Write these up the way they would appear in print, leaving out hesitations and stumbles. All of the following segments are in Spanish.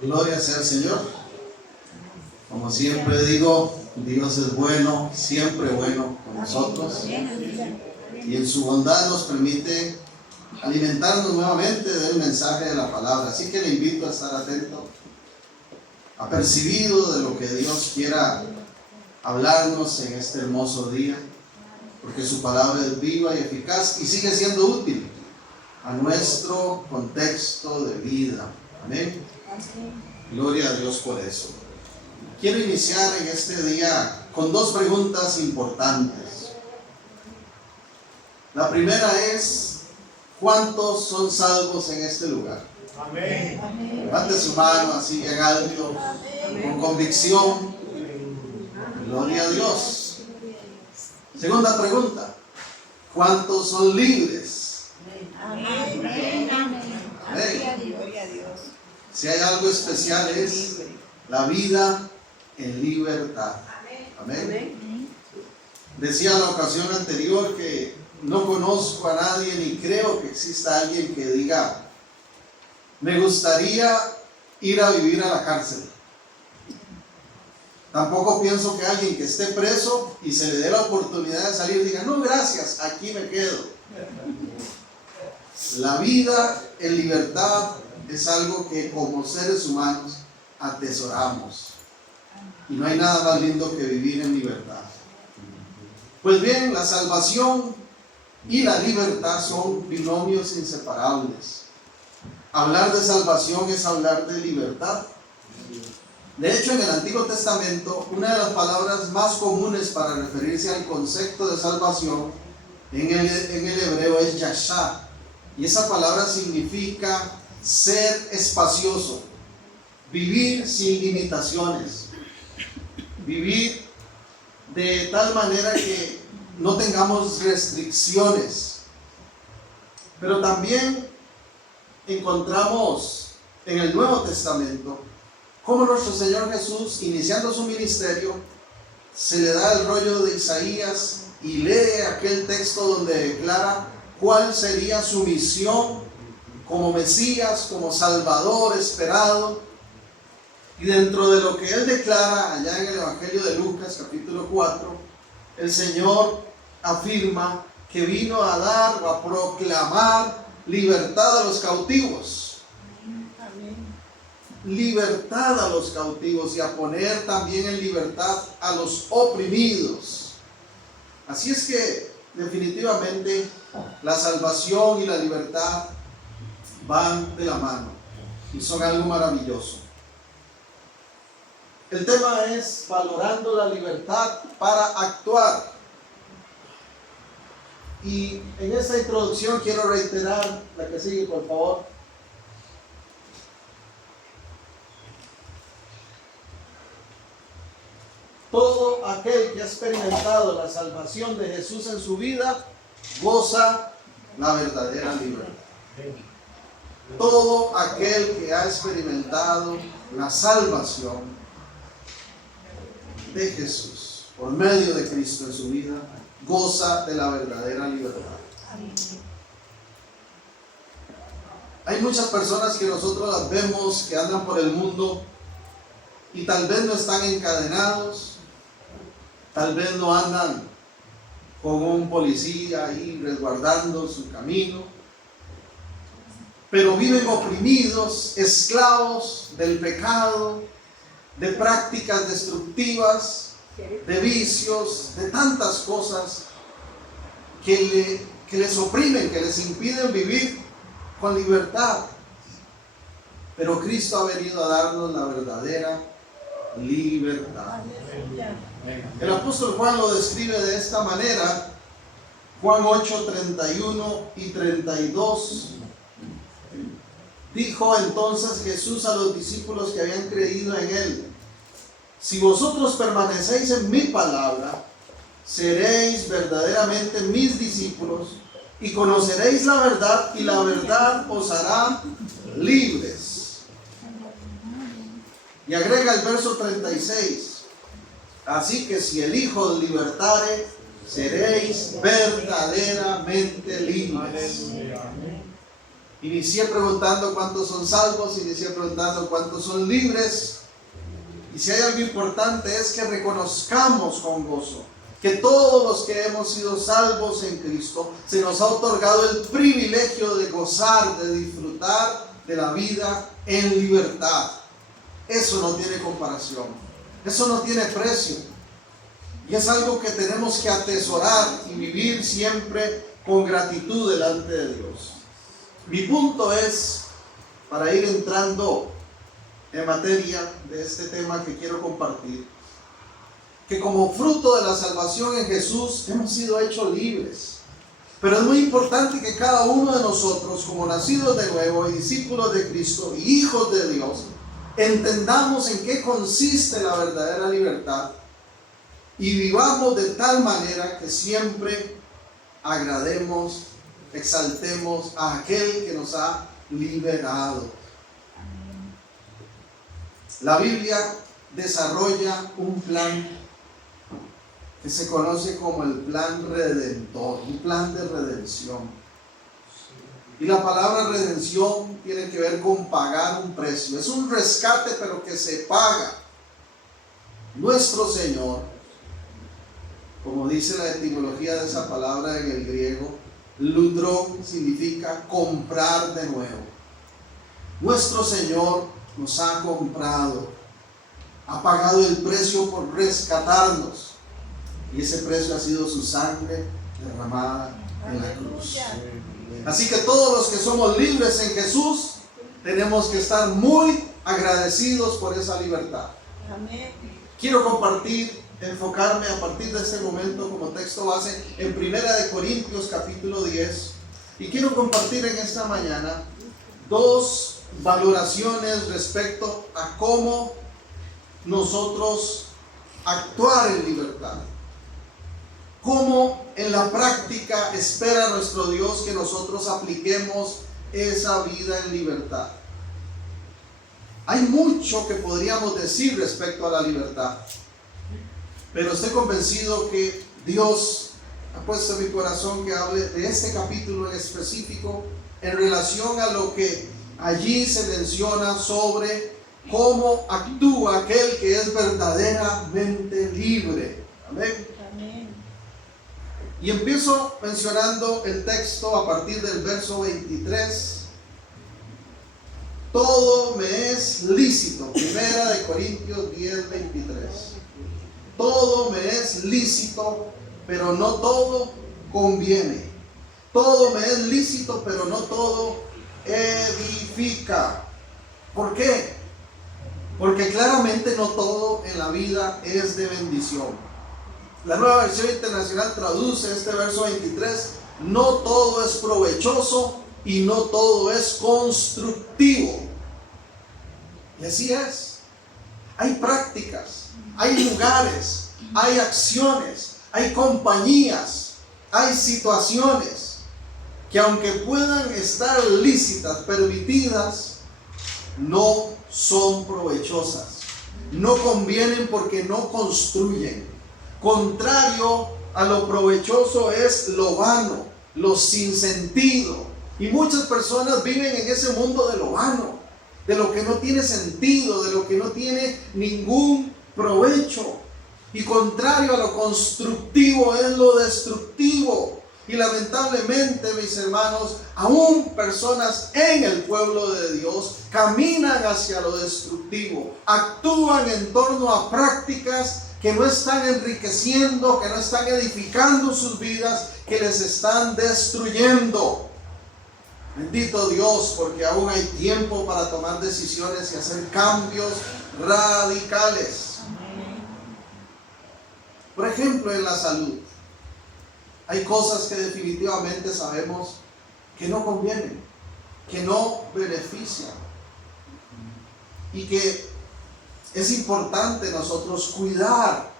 Gloria sea al Señor. Como siempre digo, Dios es bueno, siempre bueno con nosotros. Y en su bondad nos permite alimentarnos nuevamente del mensaje de la palabra. Así que le invito a estar atento, apercibido de lo que Dios quiera hablarnos en este hermoso día, porque su palabra es viva y eficaz y sigue siendo útil a nuestro contexto de vida. Amén. Gloria a Dios por eso. Quiero iniciar en este día con dos preguntas importantes. La primera es: ¿cuántos son salvos en este lugar? Amén. Levante su mano así en alto, con convicción. Gloria a Dios. Segunda pregunta: ¿cuántos son libres? Amén. Amén. Gloria a Dios. Si hay algo especial es la vida en libertad. Amén. Decía en la ocasión anterior que no conozco a nadie ni creo que exista alguien que diga: me gustaría ir a vivir a la cárcel. Tampoco pienso que alguien que esté preso y se le dé la oportunidad de salir diga: no, gracias, aquí me quedo. La vida en libertad es algo que como seres humanos atesoramos. Y no hay nada más lindo que vivir en libertad. Pues bien, la salvación y la libertad son binomios inseparables. Hablar de salvación es hablar de libertad. De hecho, en el Antiguo Testamento, una de las palabras más comunes para referirse al concepto de salvación en el hebreo es yashá. Y esa palabra significa ser espacioso, vivir sin limitaciones, vivir de tal manera que no tengamos restricciones. Pero también encontramos en el Nuevo Testamento cómo nuestro Señor Jesús, iniciando su ministerio, se le da el rollo de Isaías y lee aquel texto donde declara cuál sería su misión como Mesías, como Salvador esperado. Y dentro de lo que él declara allá en el Evangelio de Lucas, capítulo 4, el Señor afirma que vino a dar o a proclamar libertad a los cautivos. Libertad a los cautivos y a poner también en libertad a los oprimidos. Así es que definitivamente la salvación y la libertad van de la mano y son algo maravilloso. El tema es valorando la libertad para actuar. Y en esta introducción quiero reiterar la que sigue, por favor. Todo aquel que ha experimentado la salvación de Jesús en su vida goza la verdadera libertad. Todo aquel que ha experimentado la salvación de Jesús por medio de Cristo en su vida goza de la verdadera libertad. Hay muchas personas que nosotros las vemos que andan por el mundo y tal vez no están encadenados, tal vez no andan con un policía ahí resguardando su camino, pero viven oprimidos, esclavos del pecado, de prácticas destructivas, de vicios, de tantas cosas que les oprimen, que les impiden vivir con libertad. Pero Cristo ha venido a darnos la verdadera libertad. El apóstol Juan lo describe de esta manera. Juan 8, 31 y 32. Dijo entonces Jesús a los discípulos que habían creído en él: si vosotros permanecéis en mi palabra, seréis verdaderamente mis discípulos y conoceréis la verdad, y la verdad os hará libres. Y agrega el verso 36: así que si el Hijo os libertare, seréis verdaderamente libres. Inicié preguntando cuántos son salvos, inicié preguntando cuántos son libres. Y si hay algo importante es que reconozcamos con gozo que todos los que hemos sido salvos en Cristo, se nos ha otorgado el privilegio de gozar, de disfrutar de la vida en libertad. Eso no tiene comparación, eso no tiene precio. Y es algo que tenemos que atesorar y vivir siempre con gratitud delante de Dios. Mi punto es, para ir entrando en materia de este tema que quiero compartir, que como fruto de la salvación en Jesús hemos sido hechos libres. Pero es muy importante que cada uno de nosotros, como nacidos de nuevo y discípulos de Cristo y hijos de Dios, entendamos en qué consiste la verdadera libertad y vivamos de tal manera que siempre agrademos, exaltemos a aquel que nos ha liberado. La Biblia desarrolla un plan que se conoce como el plan redentor, un plan de redención. Y la palabra redención tiene que ver con pagar un precio. Es un rescate, pero que se paga. Nuestro Señor, como dice la etimología de esa palabra en el griego, ludrón significa comprar de nuevo. Nuestro Señor nos ha comprado, ha pagado el precio por rescatarnos. Y ese precio ha sido su sangre derramada en la cruz. Así que todos los que somos libres en Jesús, tenemos que estar muy agradecidos por esa libertad. Amén. Quiero compartir, enfocarme a partir de este momento como texto base en 1 Corintios capítulo 10. Y quiero compartir en esta mañana dos valoraciones respecto a cómo nosotros actuar en libertad. Cómo en la práctica espera nuestro Dios que nosotros apliquemos esa vida en libertad. Hay mucho que podríamos decir respecto a la libertad, pero estoy convencido que Dios ha puesto en mi corazón que hable de este capítulo en específico en relación a lo que allí se menciona sobre cómo actúa aquel que es verdaderamente libre. Amén. Amén. Y empiezo mencionando el texto a partir del verso 23. Todo me es lícito. 1 Corintios 10, 23. Todo me es lícito, pero no todo conviene. Todo me es lícito, pero no todo edifica. ¿Por qué? Porque claramente no todo en la vida es de bendición. La Nueva Versión Internacional traduce este verso 23: no todo es provechoso y no todo es constructivo. Y así es. Hay prácticas, hay lugares, hay acciones, hay compañías, hay situaciones que aunque puedan estar lícitas, permitidas, no son provechosas. No convienen porque no construyen. Contrario a lo provechoso es lo vano, lo sin sentido. Y muchas personas viven en ese mundo de lo vano, de lo que no tiene sentido, de lo que no tiene ningún provecho. Y contrario a lo constructivo es lo destructivo. Y lamentablemente, mis hermanos, aún personas en el pueblo de Dios caminan hacia lo destructivo, actúan en torno a prácticas que no están enriqueciendo, que no están edificando sus vidas, que les están destruyendo. Bendito Dios, porque aún hay tiempo para tomar decisiones y hacer cambios radicales. Por ejemplo, en la salud. Hay cosas que definitivamente sabemos que no convienen, que no benefician. Y que es importante nosotros cuidar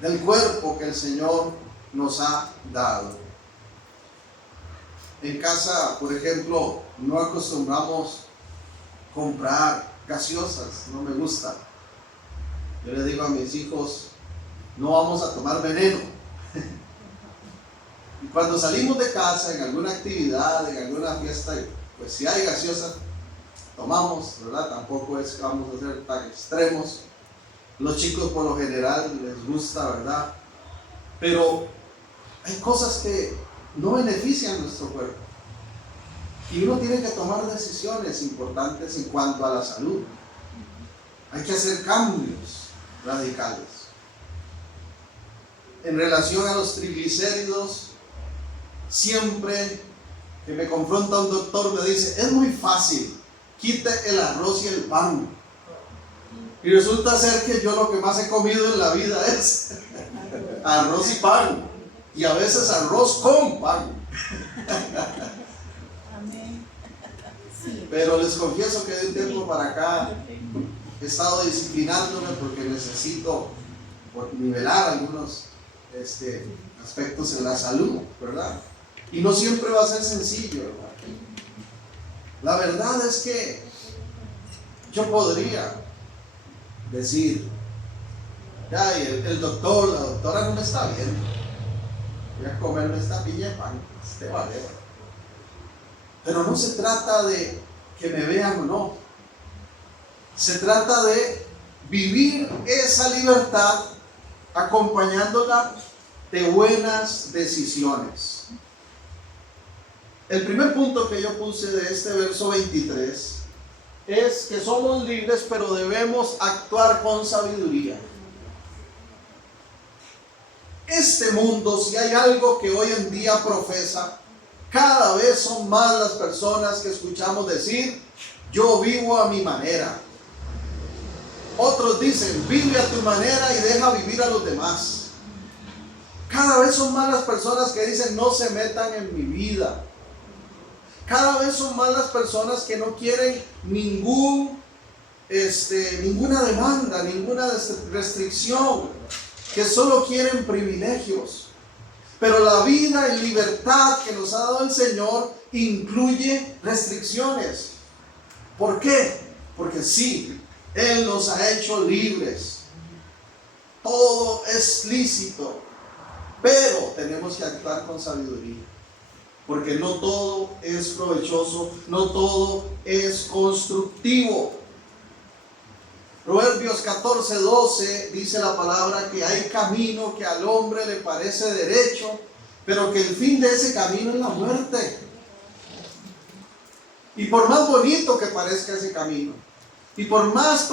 del cuerpo que el Señor nos ha dado. En casa, por ejemplo, no acostumbramos comprar gaseosas, no me gusta. Yo le digo a mis hijos, no vamos a tomar veneno. Y cuando salimos de casa en alguna actividad, en alguna fiesta, pues si hay gaseosa, tomamos, ¿verdad? Tampoco es que vamos a ser tan extremos. Los chicos por lo general les gusta, ¿verdad? Pero hay cosas que no benefician nuestro cuerpo. Y uno tiene que tomar decisiones importantes en cuanto a la salud. Hay que hacer cambios radicales. En relación a los triglicéridos, siempre que me confronta un doctor me dice, es muy fácil, quite el arroz y el pan. Y resulta ser que yo lo que más he comido en la vida es arroz y pan. Y a veces arroz con pan. Pero les confieso que de un tiempo para acá he estado disciplinándome porque necesito nivelar algunos aspectos en la salud, ¿verdad? Y no siempre va a ser sencillo, ¿verdad? La verdad es que yo podría decir, ya, el doctor, la doctora no me está viendo, voy a comerme esta piña de pan, vale. Pero no se trata de que me vean o no, se trata de vivir esa libertad acompañándola de buenas decisiones. El primer punto que yo puse de este verso 23 es que somos libres, pero debemos actuar con sabiduría. Este mundo, si hay algo que hoy en día profesa, cada vez son más las personas que escuchamos decir, yo vivo a mi manera. Otros dicen, vive a tu manera y deja vivir a los demás. Cada vez son más las personas que dicen, no se metan en mi vida. Cada vez son más las personas que no quieren ninguna demanda, ninguna restricción, que solo quieren privilegios. Pero la vida en libertad que nos ha dado el Señor incluye restricciones. ¿Por qué? Porque sí, Él nos ha hecho libres. Todo es lícito, pero tenemos que actuar con sabiduría. Porque no todo es provechoso, no todo es constructivo. Proverbios 14:12 dice la palabra que hay camino que al hombre le parece derecho, pero que el fin de ese camino es la muerte. Y por más bonito que parezca ese camino, y por más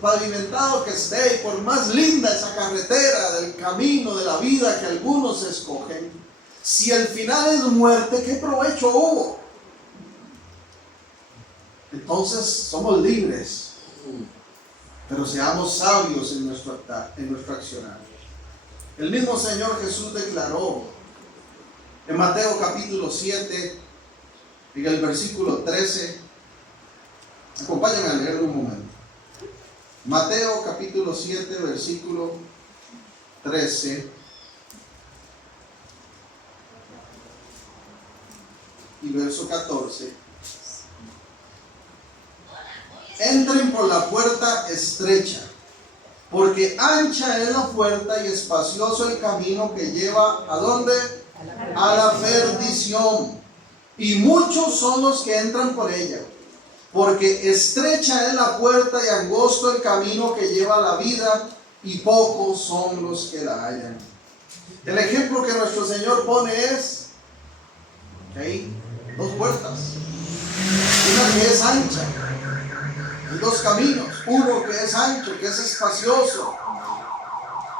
pavimentado que esté, y por más linda esa carretera del camino de la vida que algunos escogen, si el final es muerte, ¿qué provecho hubo? Entonces somos libres. Pero seamos sabios en nuestro accionar. El mismo Señor Jesús declaró en Mateo capítulo 7, en el versículo 13. Acompáñenme a leerlo un momento. Mateo capítulo 7, versículo 13. Y verso 14. Entren por la puerta estrecha, porque ancha es la puerta y espacioso el camino que lleva ¿a dónde? A la perdición. Y muchos son los que entran por ella, porque estrecha es la puerta y angosto el camino que lleva a la vida, y pocos son los que la hallan. El ejemplo que nuestro Señor pone es que hay dos puertas, una que es ancha. Hay dos caminos, uno que es ancho, que es espacioso,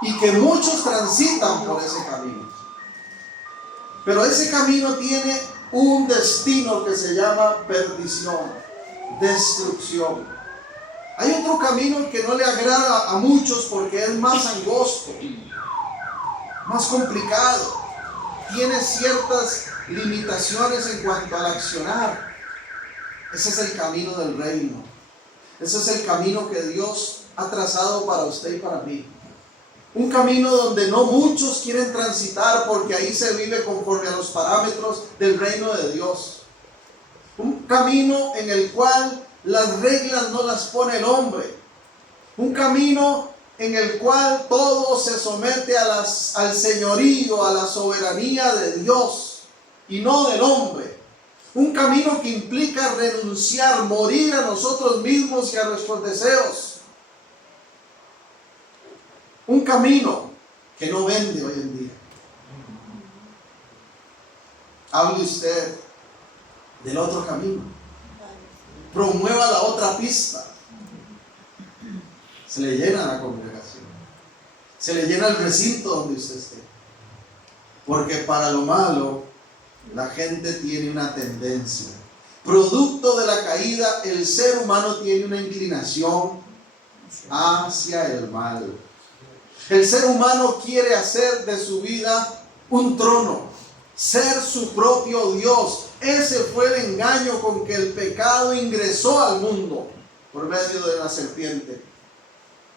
y que muchos transitan por ese camino. Pero ese camino tiene un destino que se llama perdición, destrucción. Hay otro camino que no le agrada a muchos porque es más angosto, más complicado, tiene ciertas limitaciones en cuanto al accionar. Ese es el camino del reino. Ese es el camino que Dios ha trazado para usted y para mí. Un camino donde no muchos quieren transitar porque ahí se vive conforme a los parámetros del reino de Dios. Un camino en el cual las reglas no las pone el hombre. Un camino en el cual todo se somete al señorío, a la soberanía de Dios y no del hombre. Un camino que implica renunciar, morir a nosotros mismos y a nuestros deseos. Un camino que no vende hoy en día. Hable usted del otro camino. Promueva la otra pista. Se le llena la congregación. Se le llena el recinto donde usted esté. Porque para lo malo, la gente tiene una tendencia. Producto de la caída, el ser humano tiene una inclinación hacia el mal. El ser humano quiere hacer de su vida un trono, ser su propio Dios. Ese fue el engaño con que el pecado ingresó al mundo por medio de la serpiente.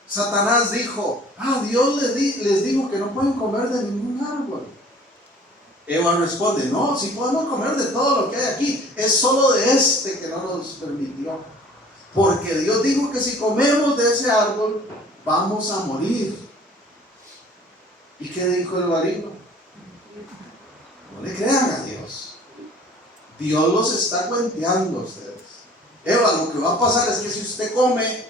Satanás dijo: Dios les dijo que no pueden comer de ningún árbol. Eva responde: no, sí podemos comer de todo lo que hay aquí, es solo de este que no nos permitió. Porque Dios dijo que si comemos de ese árbol, vamos a morir. ¿Y qué dijo el maligno? No le crean a Dios. Dios los está cuenteando a ustedes. Eva, lo que va a pasar es que si usted come,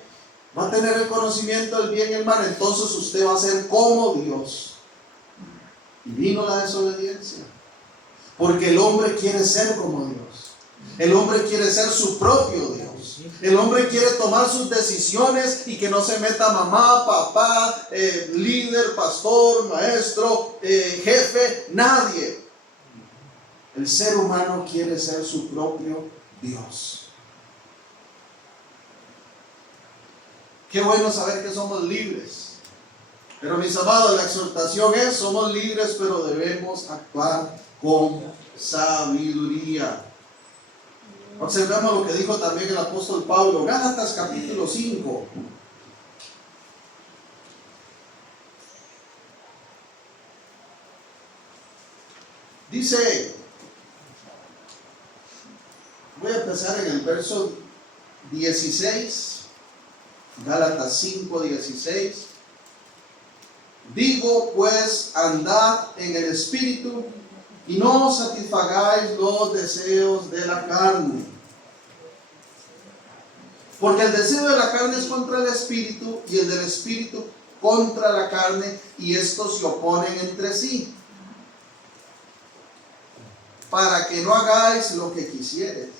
va a tener el conocimiento del bien y el mal, entonces usted va a ser como Dios. Y vino la desobediencia. Porque el hombre quiere ser como Dios. El hombre quiere ser su propio Dios. El hombre quiere tomar sus decisiones y que no se meta mamá, papá, líder, pastor, maestro, jefe, nadie. El ser humano quiere ser su propio Dios. Qué bueno saber que somos libres. Pero mis amados, la exhortación es: somos libres, pero debemos actuar con sabiduría. Observemos lo que dijo también el apóstol Pablo, Gálatas capítulo 5. Dice, voy a empezar en el verso 16, Gálatas 5, 16. Digo pues, andad en el Espíritu y no satisfagáis los deseos de la carne. Porque el deseo de la carne es contra el Espíritu y el del Espíritu contra la carne, y estos se oponen entre sí, para que no hagáis lo que quisiereis.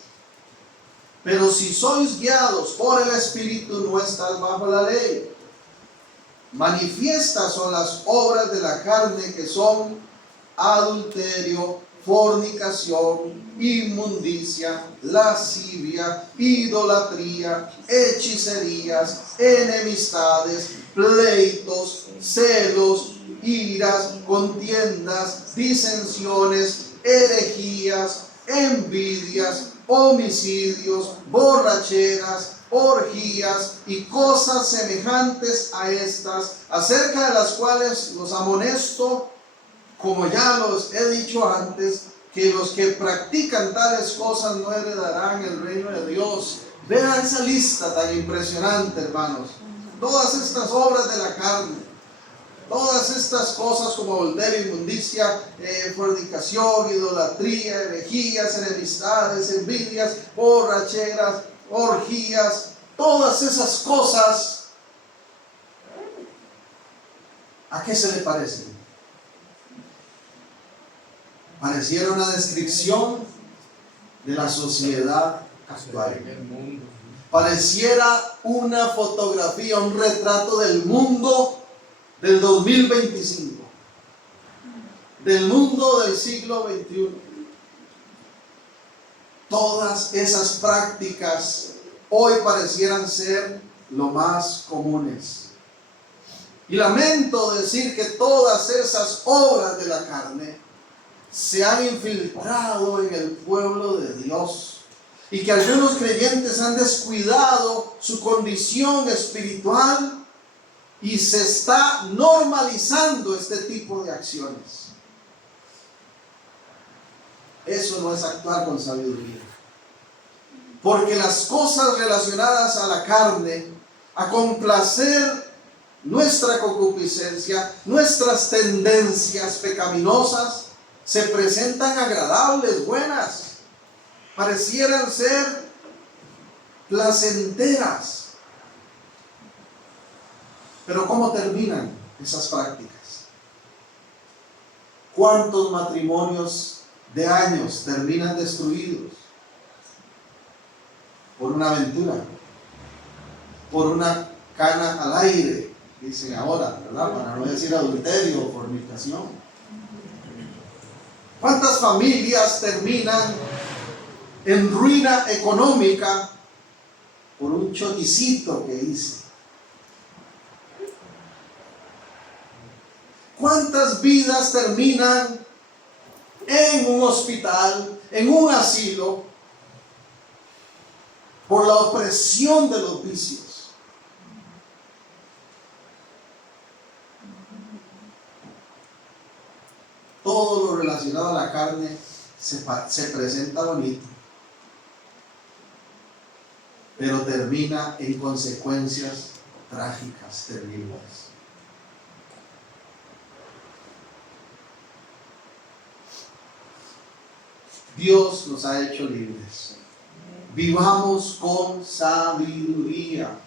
Pero si sois guiados por el Espíritu, no estáis bajo la ley. Manifiestas son las obras de la carne, que son adulterio, fornicación, inmundicia, lascivia, idolatría, hechicerías, enemistades, pleitos, celos, iras, contiendas, disensiones, herejías, envidias, homicidios, borracheras, orgías y cosas semejantes a estas, acerca de las cuales los amonesto, como ya los he dicho antes, que los que practican tales cosas no heredarán el reino de Dios. Vean esa lista tan impresionante, hermanos. Todas estas obras de la carne, todas estas cosas como adulterio, inmundicia, fornicación, idolatría, herejías, enemistades, envidias, borracheras, orgías, todas esas cosas, ¿a qué se le parecen? Pareciera una descripción de la sociedad actual. Pareciera una fotografía, un retrato del mundo del 2025, del mundo del siglo XXI. Todas esas prácticas hoy parecieran ser lo más comunes. Y lamento decir que todas esas obras de la carne se han infiltrado en el pueblo de Dios, y que algunos creyentes han descuidado su condición espiritual y se está normalizando este tipo de acciones. Eso no es actuar con sabiduría, porque las cosas relacionadas a la carne, a complacer nuestra concupiscencia, nuestras tendencias pecaminosas se presentan agradables, buenas, parecieran ser placenteras. Pero ¿cómo terminan esas prácticas? ¿Cuántos matrimonios de años terminan destruidos? Por una aventura, por una cana al aire, dicen ahora, ¿verdad? Para no decir adulterio o fornicación. ¿Cuántas familias terminan en ruina económica por un choticito que hice? ¿Cuántas vidas terminan en un hospital, en un asilo, por la opresión de los vicios? Todo lo relacionado a la carne se presenta bonito, pero termina en consecuencias trágicas, terribles. Dios nos ha hecho libres. Vivamos con sabiduría.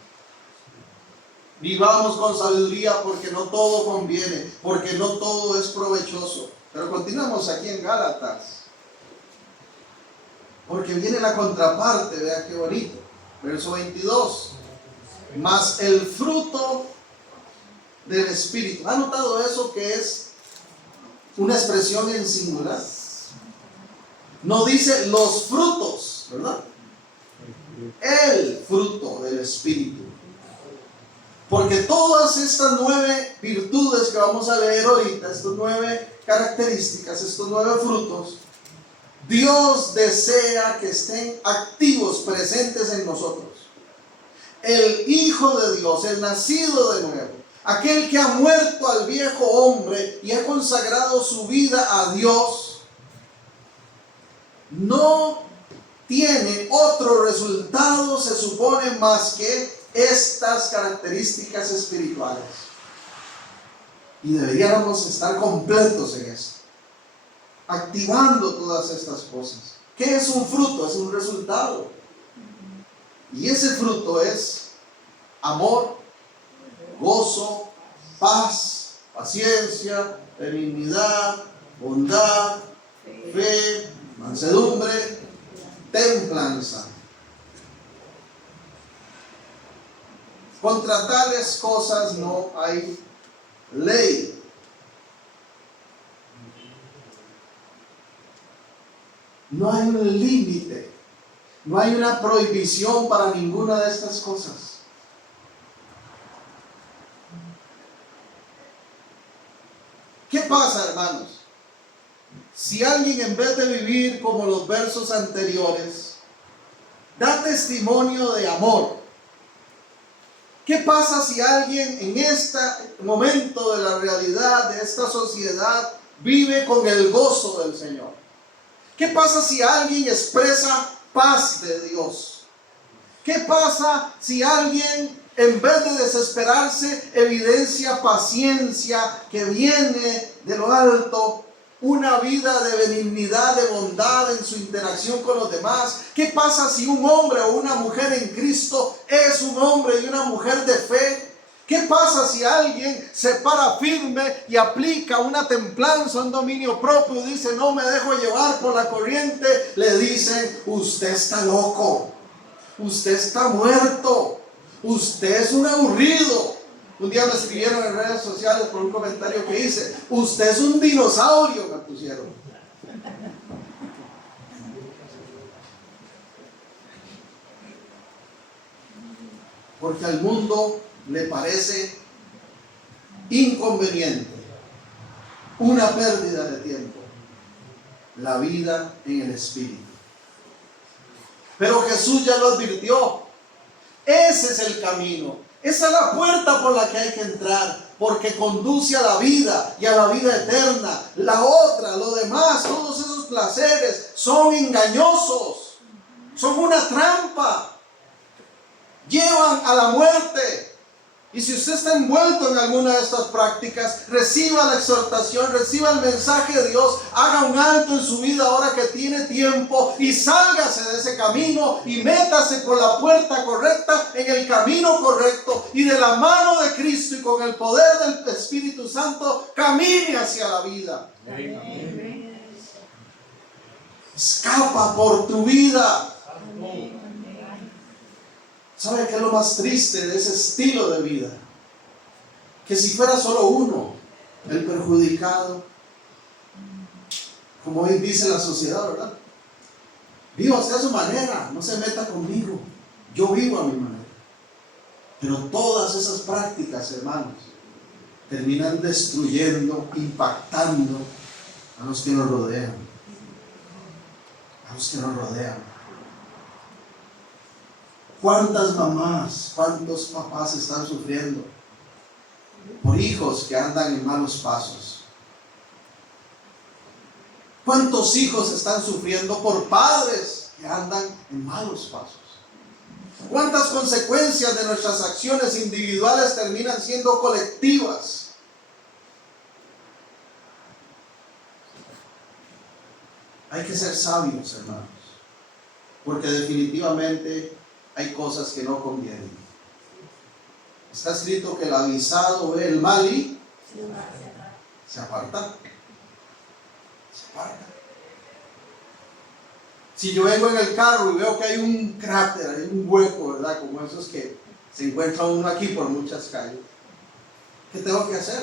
Vivamos con sabiduría, porque no todo conviene, porque no todo es provechoso. Pero continuamos aquí en Gálatas, porque viene la contraparte. Vea qué bonito. Verso 22. Mas el fruto del Espíritu. ¿Ha notado eso, que es una expresión en singular? No dice los frutos, ¿verdad? El fruto del Espíritu. Porque todas estas 9 virtudes que vamos a leer ahorita, estas 9 características, estos 9 frutos, Dios desea que estén activos, presentes en nosotros. El Hijo de Dios, el nacido de nuevo, aquel que ha muerto al viejo hombre y ha consagrado su vida a Dios, no tiene otro resultado, se supone, más que estas características espirituales. Y deberíamos estar completos en esto, activando todas estas cosas. ¿Qué es un fruto? Es un resultado. Y ese fruto es amor, gozo, paz, paciencia, benignidad, bondad, fe, mansedumbre, templanza. Contra tales cosas no hay ley. No hay un límite, no hay una prohibición para ninguna de estas cosas. ¿Qué pasa, hermanos? Si alguien, en vez de vivir como los versos anteriores, da testimonio de amor, ¿qué pasa si alguien en este momento de la realidad de esta sociedad vive con el gozo del Señor? ¿Qué pasa si alguien expresa paz de Dios? ¿Qué pasa si alguien, en vez de desesperarse, evidencia paciencia que viene de lo alto, una vida de benignidad, de bondad en su interacción con los demás? ¿Qué pasa si un hombre o una mujer en Cristo es un hombre y una mujer de fe? ¿Qué pasa si alguien se para firme y aplica una templanza, un dominio propio, y dice: no me dejo llevar por la corriente? Le dicen: usted está loco, usted está muerto, usted es un aburrido. Un día me escribieron en redes sociales por un comentario que hice: usted es un dinosaurio, me pusieron. Porque al mundo le parece inconveniente, una pérdida de tiempo, la vida en el Espíritu. Pero Jesús ya lo advirtió. Ese es el camino, esa es la puerta por la que hay que entrar, porque conduce a la vida y a la vida eterna. La otra, lo demás, todos esos placeres son engañosos, son una trampa, llevan a la muerte. Y si usted está envuelto en alguna de estas prácticas, reciba la exhortación, reciba el mensaje de Dios, haga un alto en su vida ahora que tiene tiempo y sálgase de ese camino y métase por la puerta correcta, en el camino correcto, y de la mano de Cristo y con el poder del Espíritu Santo camine hacia la vida. Amén. Escapa por tu vida. ¿Sabe qué es lo más triste de ese estilo de vida? Que si fuera solo uno el perjudicado, como hoy dice la sociedad, ¿verdad? Viva a su manera, no se meta conmigo, yo vivo a mi manera. Pero todas esas prácticas, hermanos, terminan destruyendo, impactando a los que nos rodean. A los que nos rodean. ¿Cuántas mamás, cuántos papás están sufriendo por hijos que andan en malos pasos? ¿Cuántos hijos están sufriendo por padres que andan en malos pasos? ¿Cuántas consecuencias de nuestras acciones individuales terminan siendo colectivas? Hay que ser sabios, hermanos, porque definitivamente hay cosas que no convienen. Está escrito que el avisado ve el mal y se aparta. Se aparta. Si yo vengo en el carro y veo que hay un cráter, hay un hueco, ¿verdad? Como esos que se encuentra uno aquí por muchas calles. ¿Qué tengo que hacer?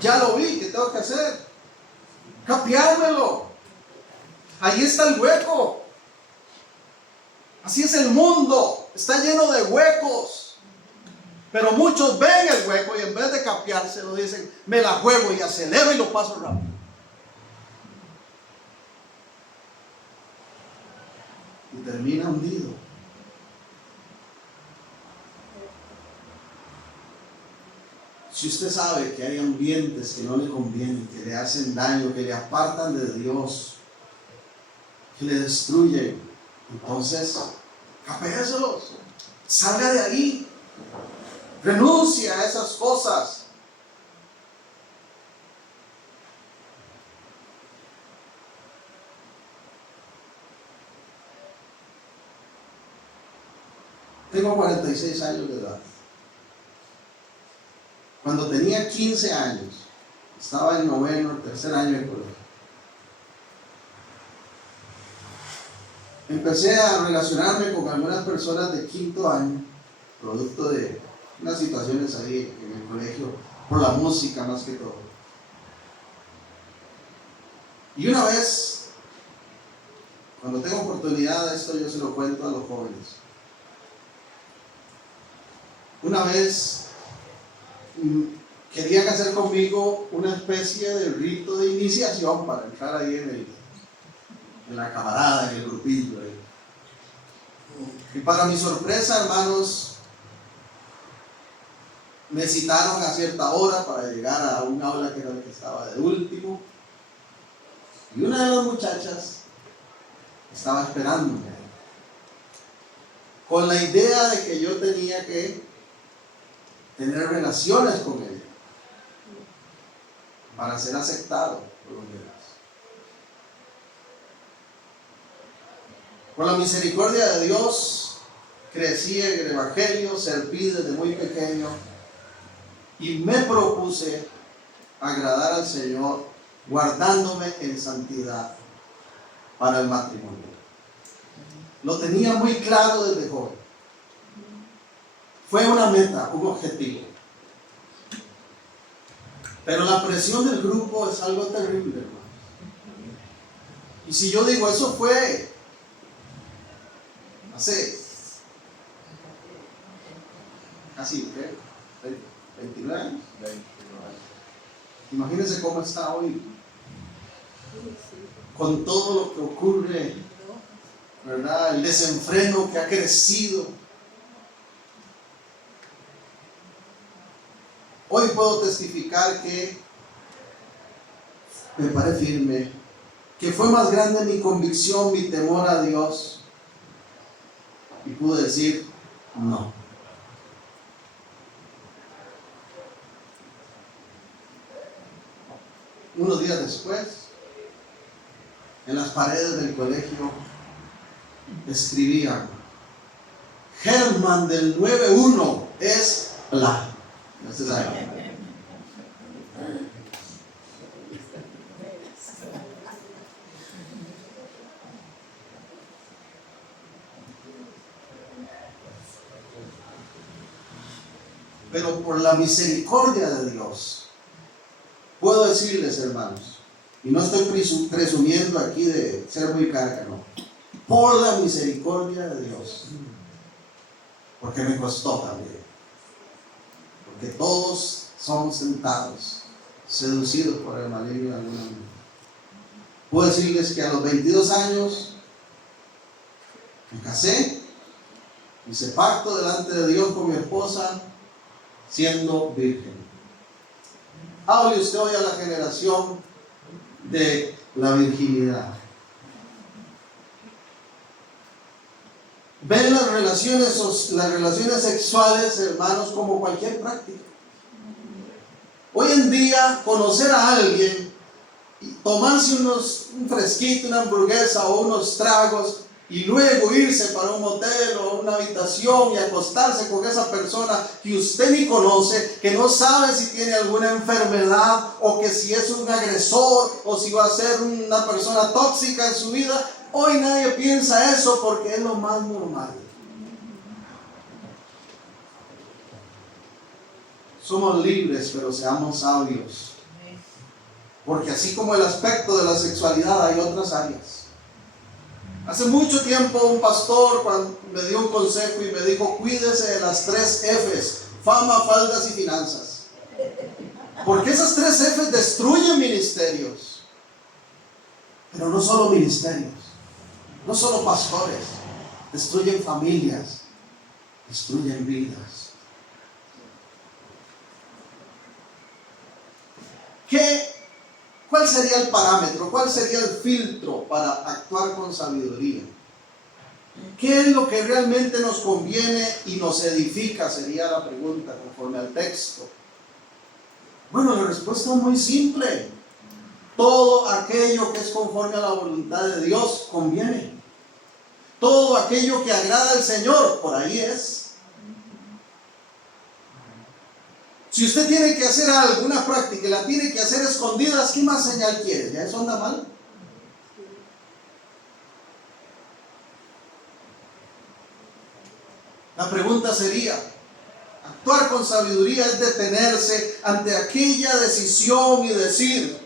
Ya lo vi, ¿qué tengo que hacer? Capeármelo. Ahí está el hueco. Así es el mundo, está lleno de huecos. Pero muchos ven el hueco y en vez de capeárselo dicen, me la juego y acelero y lo paso rápido. Y termina hundido. Si usted sabe que hay ambientes que no le convienen, que le hacen daño, que le apartan de Dios, que le destruyen, entonces, capéaselos, salga de ahí, renuncia a esas cosas. Tengo 46 años de edad. Cuando tenía 15 años, estaba en noveno, tercer año de colegio. Empecé a relacionarme con algunas personas de quinto año, producto de unas situaciones ahí en el colegio, por la música más que todo. Y una vez, cuando tengo oportunidad de esto, yo se lo cuento a los jóvenes. Una vez querían hacer conmigo una especie de rito de iniciación para entrar ahí en la camarada, en el grupillo ahí. Y para mi sorpresa, hermanos, me citaron a cierta hora para llegar a un aula que era el que estaba de último, y una de las muchachas estaba esperándome con la idea de que yo tenía que tener relaciones con ella para ser aceptado por los demás. Por la misericordia de Dios, crecí en el Evangelio, serví desde muy pequeño y me propuse agradar al Señor guardándome en santidad para el matrimonio. Lo tenía muy claro desde joven. Fue una meta, un objetivo. Pero la presión del grupo es algo terrible, hermano. Y si yo digo, eso fue hace casi, ¿qué? 29 años. Imagínense cómo está hoy. Con todo lo que ocurre, ¿verdad? El desenfreno que ha crecido. Hoy puedo testificar que me paré firme, que fue más grande mi convicción, mi temor a Dios, y pude decir no. unos días después, en las paredes del colegio, escribían: Germán del 91 es bla. No se sabe. Pero por la misericordia de Dios, puedo decirles, hermanos, y no estoy presumiendo aquí de ser muy carga, no. Por la misericordia de Dios, porque me costó también, porque todos somos tentados, seducidos por el maligno de alguna manera. Puedo decirles que a los 22 años me casé, hice pacto delante de Dios con mi esposa, siendo virgen. Hable usted hoy a la generación de la virginidad. Ven las relaciones sexuales, hermanos, como cualquier práctica. Hoy en día, conocer a alguien, tomarse un fresquito, una hamburguesa o unos tragos, y luego irse para un motel o una habitación y acostarse con esa persona que usted ni conoce, que no sabe si tiene alguna enfermedad o que si es un agresor o si va a ser una persona tóxica en su vida. Hoy nadie piensa eso porque es lo más normal. Somos libres, pero seamos sabios. Porque así como el aspecto de la sexualidad, hay otras áreas. Hace mucho tiempo un pastor me dio un consejo y me dijo: cuídese de las 3 Fs, fama, faldas y finanzas. Porque esas 3 Fs destruyen ministerios. Pero no solo ministerios, no solo pastores, destruyen familias, destruyen vidas. ¿Cuál sería el parámetro? ¿Cuál sería el filtro para actuar con sabiduría? ¿Qué es lo que realmente nos conviene y nos edifica? Sería la pregunta conforme al texto. Bueno, la respuesta es muy simple. Todo aquello que es conforme a la voluntad de Dios conviene. Todo aquello que agrada al Señor, por ahí es. Si usted tiene que hacer alguna práctica y la tiene que hacer escondidas, ¿qué más señal quiere? ¿Ya eso anda mal? La pregunta sería: actuar con sabiduría es detenerse ante aquella decisión y decir: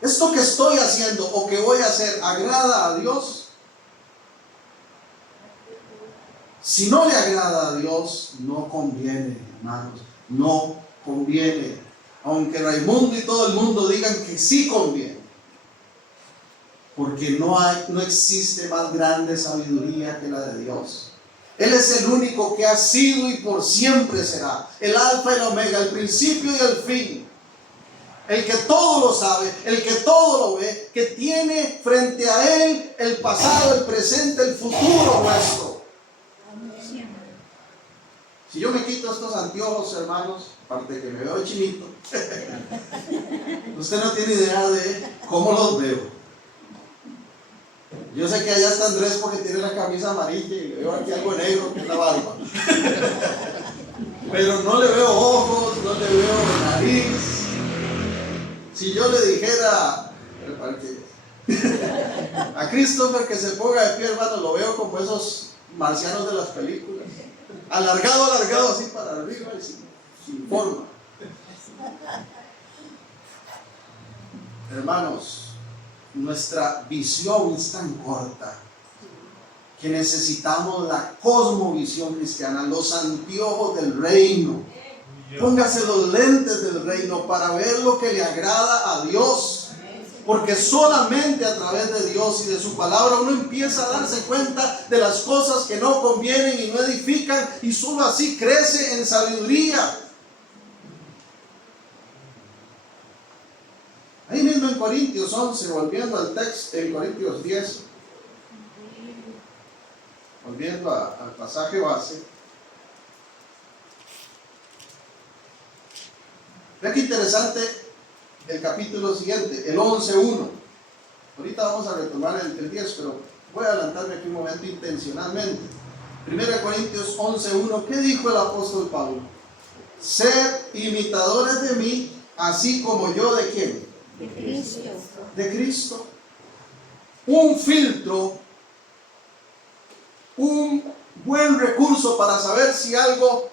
¿esto que estoy haciendo o que voy a hacer agrada a Dios? Si no le agrada a Dios, no conviene, hermanos, no conviene. Aunque Raimundo y todo el mundo digan que sí conviene. Porque no existe más grande sabiduría que la de Dios. Él es el único que ha sido y por siempre será. El alfa y el omega, el principio y el fin. El que todo lo sabe, el que todo lo ve, que tiene frente a él el pasado, el presente, el futuro nuestro. Si yo me quito estos anteojos, hermanos, aparte de que me veo chinito, usted no tiene idea de cómo los veo. Yo sé que allá está Andrés porque tiene la camisa amarilla y veo aquí algo negro que es la barba. Pero no le veo ojos, no le veo nariz. Si yo le dijera a Christopher que se ponga de pie, hermano, lo veo como esos marcianos de las películas. Alargado, así para arriba y sin forma. Hermanos, nuestra visión es tan corta que necesitamos la cosmovisión cristiana, los anteojos del reino. Póngase los lentes del reino para ver lo que le agrada a Dios. Porque solamente a través de Dios y de su palabra uno empieza a darse cuenta de las cosas que no convienen y no edifican, y solo así crece en sabiduría. Ahí mismo en Corintios 11, volviendo al texto, en Corintios 10, volviendo al pasaje base. Vea qué interesante el capítulo siguiente, el 11:1. Ahorita vamos a retomar el 10, pero voy a adelantarme aquí un momento intencionalmente. 1 Corintios 11:1, ¿qué dijo el apóstol Pablo? Sed imitadores de mí, así como yo de ¿quién? De Cristo. De Cristo. Un filtro, un buen recurso para saber si algo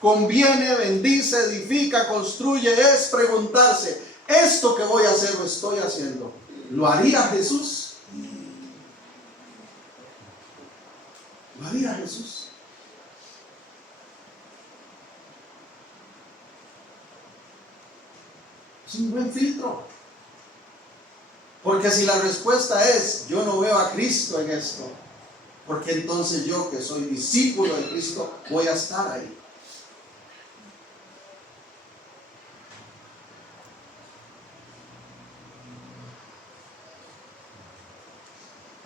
conviene, bendice, edifica, construye, es preguntarse, ¿esto que voy a hacer lo estoy haciendo? ¿Lo haría Jesús? ¿Lo haría Jesús? Es un buen filtro. Porque si la respuesta es, yo no veo a Cristo en esto, porque entonces yo, que soy discípulo de Cristo, voy a estar ahí.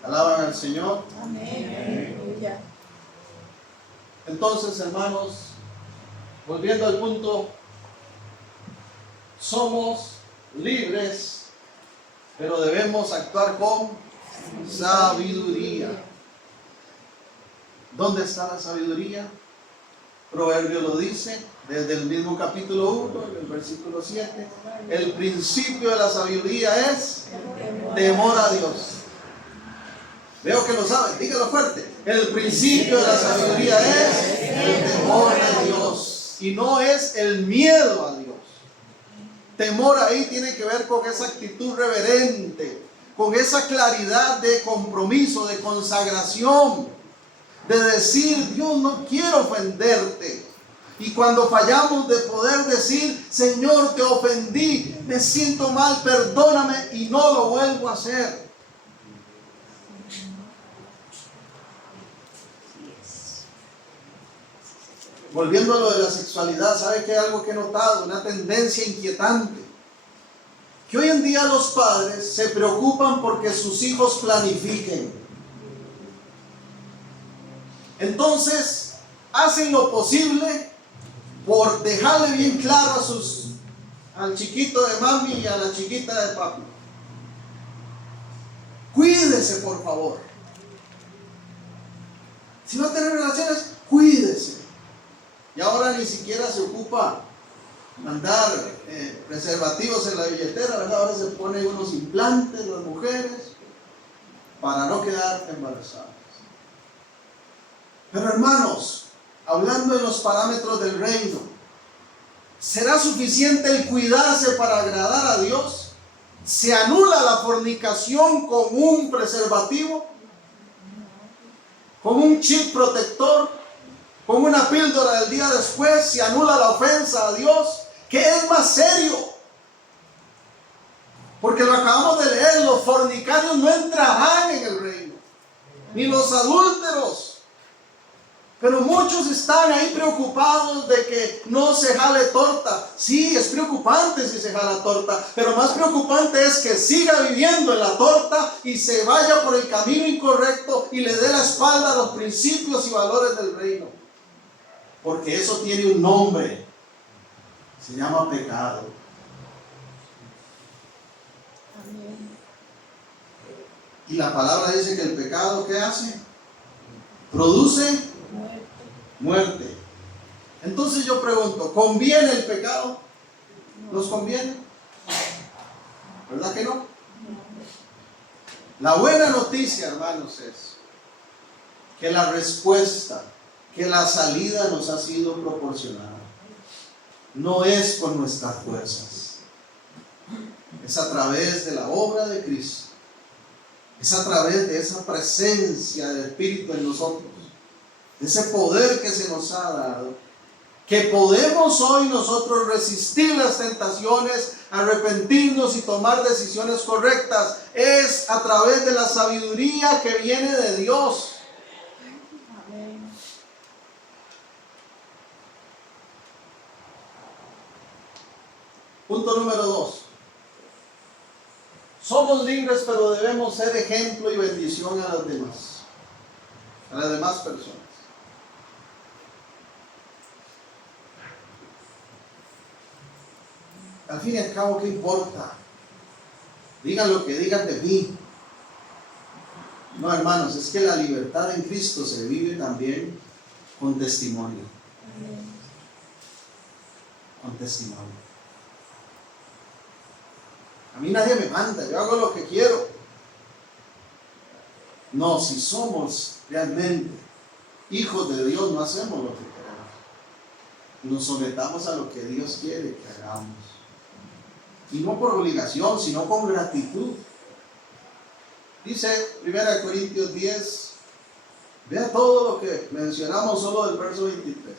Alaban al Señor. Amén. Aleluya. Entonces, hermanos, volviendo al punto, somos libres, pero debemos actuar con sabiduría. ¿Dónde está la sabiduría? Proverbio lo dice desde el mismo capítulo 1, en el versículo 7. El principio de la sabiduría es temor a Dios. Veo que lo saben, dígalo fuerte. El principio de la sabiduría es el temor a Dios, y no es el miedo a Dios. Temor ahí tiene que ver con esa actitud reverente, con esa claridad de compromiso, de consagración, de decir, Dios, no quiero ofenderte. Y cuando fallamos, de poder decir, Señor, te ofendí, me siento mal, perdóname y no lo vuelvo a hacer. Volviendo a lo de la sexualidad, ¿sabe que hay algo que he notado? Una tendencia inquietante. Que hoy en día los padres se preocupan porque sus hijos planifiquen. Entonces, hacen lo posible por dejarle bien claro al chiquito de mami y a la chiquita de papi. Cuídese, por favor. Si va a tener relaciones, cuídese. Y ahora ni siquiera se ocupa mandar preservativos en la billetera, ¿verdad? Ahora se ponen unos implantes las mujeres para no quedar embarazadas. Pero hermanos, hablando de los parámetros del reino, ¿será suficiente el cuidarse para agradar a Dios? ¿Se anula la fornicación con un preservativo? ¿Con un chip protector? ¿Con una píldora del día después? ¿Se anula la ofensa a Dios? ¿Qué es más serio? Porque lo acabamos de leer, los fornicarios no entrarán en el reino, ni los adúlteros. Pero muchos están ahí preocupados de que no se jale torta. Sí, es preocupante si se jala torta, pero más preocupante es que siga viviendo en la torta y se vaya por el camino incorrecto y le dé la espalda a los principios y valores del reino. Porque eso tiene un nombre, se llama pecado. Amén. Y la palabra dice que el pecado, ¿qué hace? Produce muerte. Entonces yo pregunto, ¿conviene el pecado? ¿Nos conviene? ¿Verdad que no? La buena noticia, hermanos, es que la respuesta, que la salida nos ha sido proporcionada. No es con nuestras fuerzas. Es a través de la obra de Cristo. Es a través de esa presencia del Espíritu en nosotros. De ese poder que se nos ha dado. Que podemos hoy nosotros resistir las tentaciones, arrepentirnos y tomar decisiones correctas. Es a través de la sabiduría que viene de Dios. Amén. Punto número 2. Somos libres, pero debemos ser ejemplo y bendición a las demás personas. al fin y al cabo, ¿qué importa? Digan lo que digan de mí. No, hermanos, es que la libertad en Cristo se vive también con testimonio. Amén. Con testimonio. A mí nadie me manda, yo hago lo que quiero. No, si somos realmente hijos de Dios, no hacemos lo que queremos. Nos sometamos a lo que Dios quiere que hagamos. Y no por obligación, sino con gratitud. Dice 1 Corintios 10, vea todo lo que mencionamos solo del verso 23.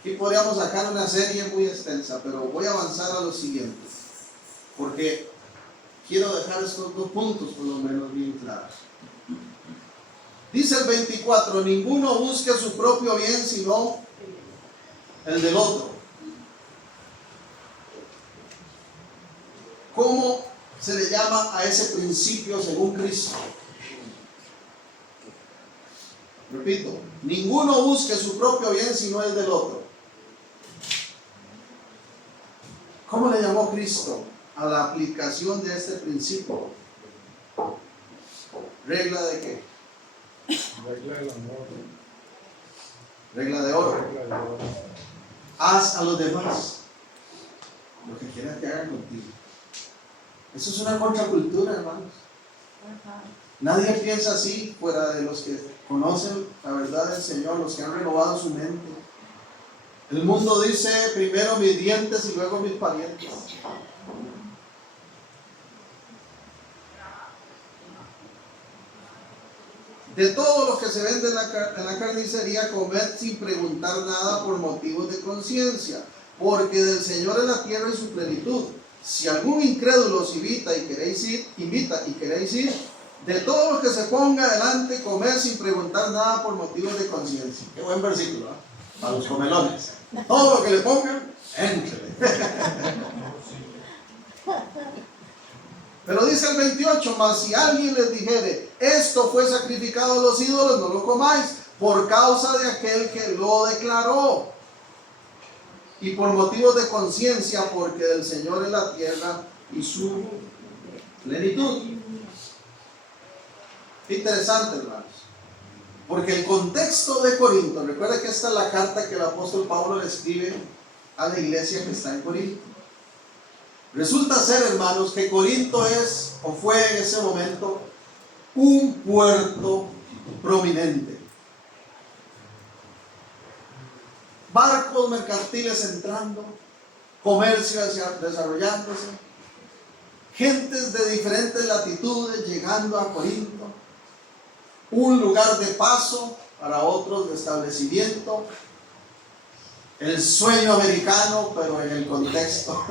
Aquí podríamos sacar una serie muy extensa, pero voy a avanzar a lo siguiente, porque quiero dejar estos dos puntos por lo menos bien claros. Dice el 24, ninguno busque su propio bien, sino el del otro. ¿Cómo se le llama a ese principio según Cristo? Repito, ninguno busque su propio bien, sino el del otro. ¿Cómo le llamó Cristo a la aplicación de este principio? ¿Regla de qué? Regla del amor. Regla de oro. Regla del oro. Haz a los demás lo que quieras que hagan contigo. Eso es una contracultura, hermanos. Ajá. Nadie piensa así fuera de los que conocen la verdad del Señor, los que han renovado su mente. El mundo dice primero mis dientes y luego mis parientes. De todo lo que se vende en la carnicería, comed sin preguntar nada por motivos de conciencia, porque del Señor es la tierra y su plenitud. Si algún incrédulo os invita y queréis ir, de todo lo que se ponga delante, comed sin preguntar nada por motivos de conciencia. Qué buen versículo, ¿eh? Para los comelones. Todo lo que le pongan, éntrele. Pero dice el 28, mas si alguien les dijere, esto fue sacrificado a los ídolos, no lo comáis, por causa de aquel que lo declaró. Y por motivos de conciencia, porque del Señor es la tierra y su plenitud. Interesante, hermanos. Porque el contexto de Corinto, recuerda que esta es la carta que el apóstol Pablo le escribe a la iglesia que está en Corinto. Resulta ser, hermanos, que Corinto es, o fue en ese momento, un puerto prominente. Barcos mercantiles entrando, comercio desarrollándose, gentes de diferentes latitudes llegando a Corinto, un lugar de paso para otros de establecimiento, el sueño americano, pero en el contexto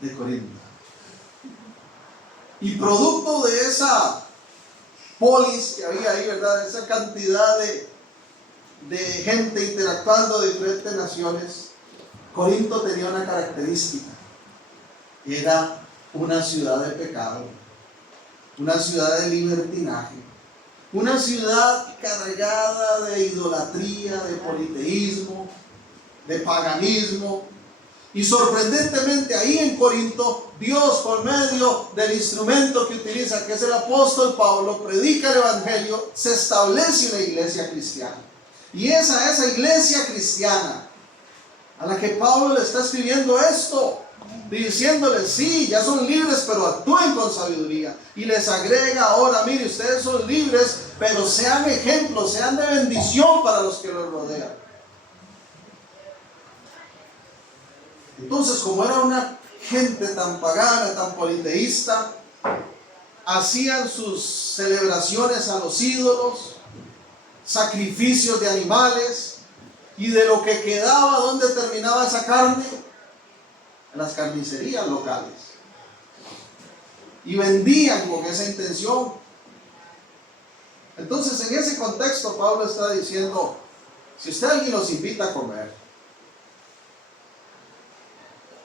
de Corinto. Y producto de esa polis que había ahí, ¿verdad? Esa cantidad de gente interactuando de diferentes naciones, Corinto tenía una característica. Era una ciudad de pecado, una ciudad de libertinaje, una ciudad cargada de idolatría, de politeísmo, de paganismo. Y sorprendentemente ahí en Corinto, Dios por medio del instrumento que utiliza, que es el apóstol Pablo, predica el evangelio, se establece una iglesia cristiana. Y esa iglesia cristiana a la que Pablo le está escribiendo esto, diciéndoles, sí, ya son libres, pero actúen con sabiduría. Y les agrega ahora, mire, ustedes son libres, pero sean ejemplos, sean de bendición para los que los rodean. Entonces, como era una gente tan pagana, tan politeísta, hacían sus celebraciones a los ídolos, sacrificios de animales, y de lo que quedaba, ¿dónde terminaba esa carne? En las carnicerías locales. Y vendían con esa intención. Entonces, en ese contexto, Pablo está diciendo, si usted alguien los invita a comer,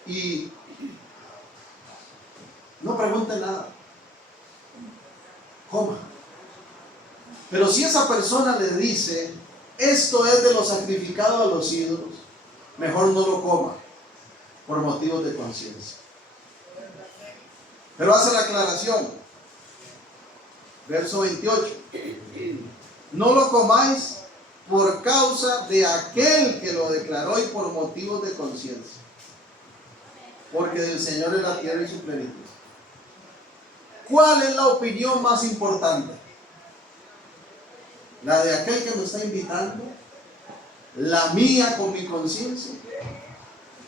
y no pregunte nada, coma. Pero si esa persona le dice, esto es de lo sacrificado a los ídolos, mejor no lo coma. por motivos de conciencia. Pero hace la aclaración, verso 28, no lo comáis por causa de aquel que lo declaró y por motivos de conciencia, porque del Señor es la tierra y su plenitud. ¿Cuál es la opinión más importante? ¿La de aquel que me está invitando? ¿La mía con mi conciencia?